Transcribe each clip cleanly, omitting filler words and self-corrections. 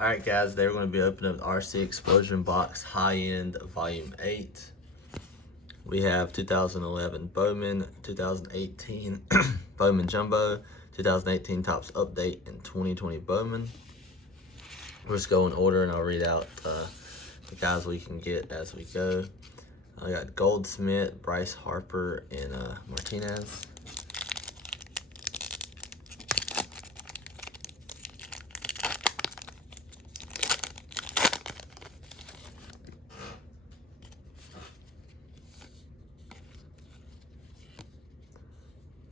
Alright guys, today we're going to be opening up the RC Explosion Box High-End Volume 8. We have 2011 Bowman, 2018 Bowman Jumbo, 2018 Topps Update, and 2020 Bowman. We'll just go in order and I'll read out the guys we can get as we go. I got Goldsmith, Bryce Harper, and Martinez.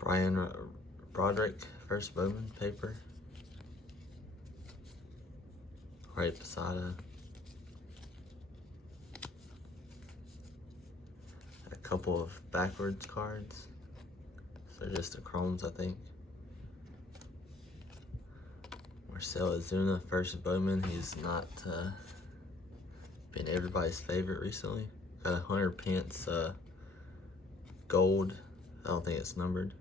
Brian Broderick, first Bowman paper. Jorge Posada. A couple of backwards cards. So just the chromes, I think. Marcell Ozuna, first Bowman. He's not been everybody's favorite recently. Got a Hunter Pence gold. I don't think it's numbered.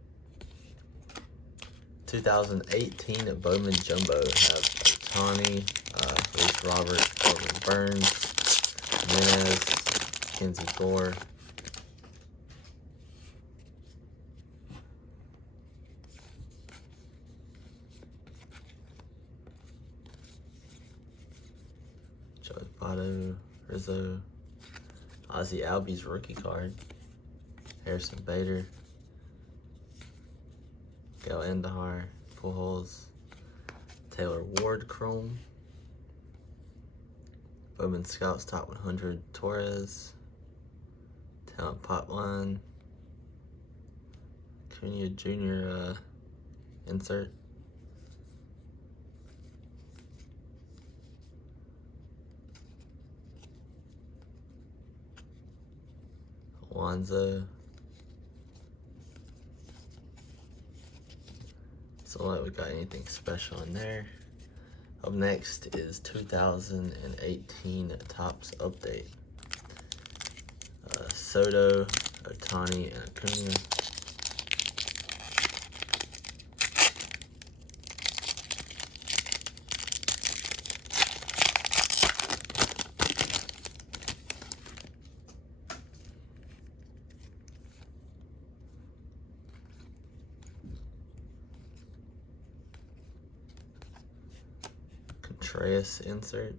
2018 Bowman Jumbo have Ohtani, Reese Roberts, Corbin Burns, Jimenez, Kenzie Gore. Joey Votto, Rizzo, Ozzie Albies rookie card, Harrison Bader, Gail Endahar, Pujols, Taylor Ward chrome, Bowman Scouts Top 100 Torres, Talent Pipeline, Cunha Jr. Insert, Alonzo. So like we got anything special in there. Up next is 2018 Topps Update. Soto, Ohtani, and Acuna. Contreras insert.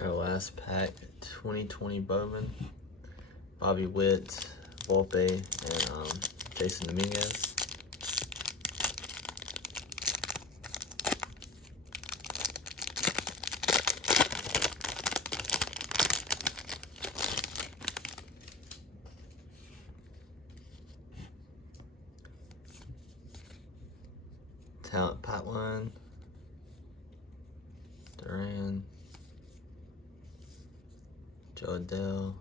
Our last pack, 2020 Bowman, Bobby Witt, Volpe, and Jason Dominguez. Talent Pipeline, Duran, Joe Adele,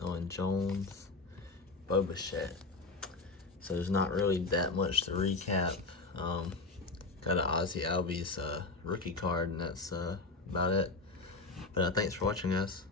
Nolan Jones, Bo Bichette. So there's not really that much to recap. Got an Ozzie Albies rookie card, and that's about it. But thanks for watching, guys.